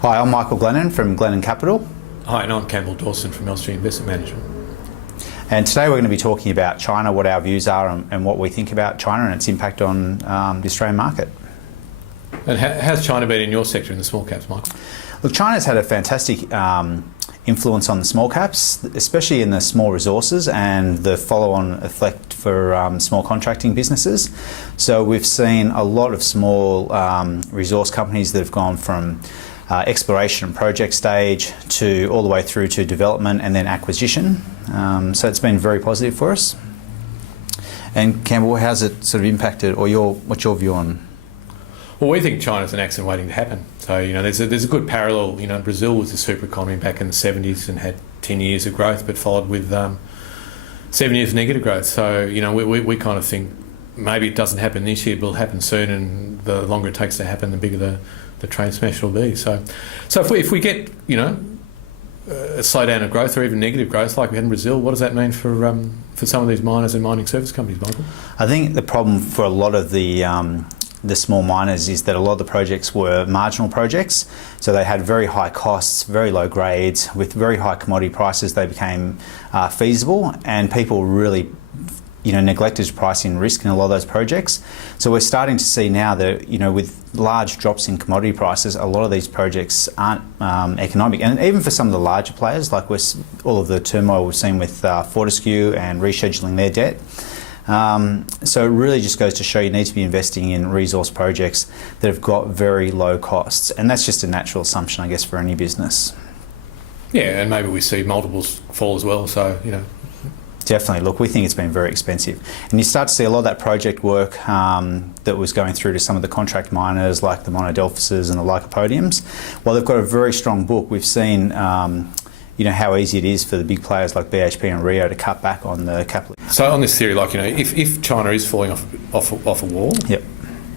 Hi, I'm Michael Glennon from Glennon Capital. Hi, and I'm Campbell Dawson from Elstree Investment Management. And today we're going to be talking about China, what our views are and what we think about China and its impact on the Australian market. And how's China been in your sector in the small caps, Michael? Look, China's had a fantastic influence on the small caps, especially in the small resources and the follow-on effect for small contracting businesses. So we've seen a lot of small resource companies that have gone from exploration and project stage to all the way through to development and then acquisition. So it's been very positive for us. And Campbell, how's it sort of impacted, or what's your view on? Well, we think China's an accident waiting to happen. So, there's a good parallel. Brazil was a super economy back in the 70s and had 10 years of growth, but followed with 7 years of negative growth. So, we kind of think maybe it doesn't happen this year, but it'll happen soon, and the longer it takes to happen, the bigger the train smash will be. So if we get, a slowdown of growth or even negative growth like we had in Brazil, what does that mean for some of these miners and mining service companies, Michael? I think the problem for a lot of the small miners is that a lot of the projects were marginal projects, so they had very high costs, very low grades, with very high commodity prices. They became feasible, and people really neglected pricing risk in a lot of those projects. So we're starting to see now that, with large drops in commodity prices, a lot of these projects aren't economic. And even for some of the larger players, like all of the turmoil we've seen with Fortescue and rescheduling their debt. So it really just goes to show you need to be investing in resource projects that have got very low costs. And that's just a natural assumption, I guess, for any business. Yeah, and maybe we see multiples fall as well, so, Definitely. Look, we think it's been very expensive. And you start to see a lot of that project work that was going through to some of the contract miners like the Monadelphuses and the Lycopodiums. While they've got a very strong book, we've seen how easy it is for the big players like BHP and Rio to cut back on the capital. So on this theory, if China is falling off a wall, yep,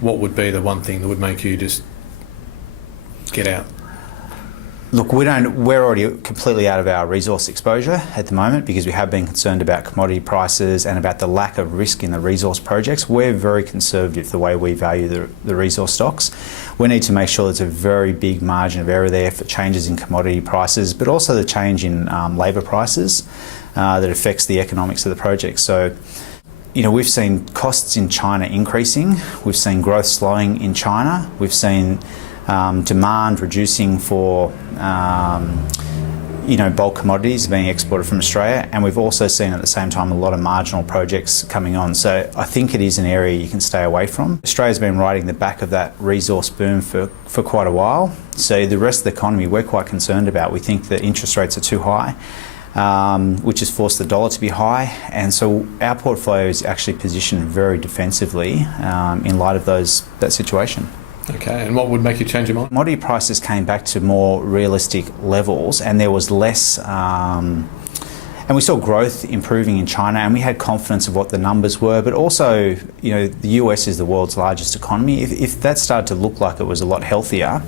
what would be the one thing that would make you just get out? Look, we're already completely out of our resource exposure at the moment because we have been concerned about commodity prices and about the lack of risk in the resource projects. We're very conservative the way we value the resource stocks. We need to make sure there's a very big margin of error there for changes in commodity prices, but also the change in labour prices that affects the economics of the project. So, we've seen costs in China increasing. We've seen growth slowing in China. We've seen demand reducing for bulk commodities being exported from Australia, and we've also seen at the same time a lot of marginal projects coming on. So I think it is an area you can stay away from. Australia's been riding the back of that resource boom for quite a while. So the rest of the economy we're quite concerned about. We think that interest rates are too high, which has forced the dollar to be high, and so our portfolio is actually positioned very defensively in light of that situation. Okay, and what would make you change your mind? Commodity prices came back to more realistic levels, and there was less, and we saw growth improving in China, and we had confidence of what the numbers were, but also, the US is the world's largest economy. If that started to look like it was a lot healthier,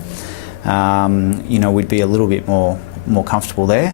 we'd be a little bit more comfortable there.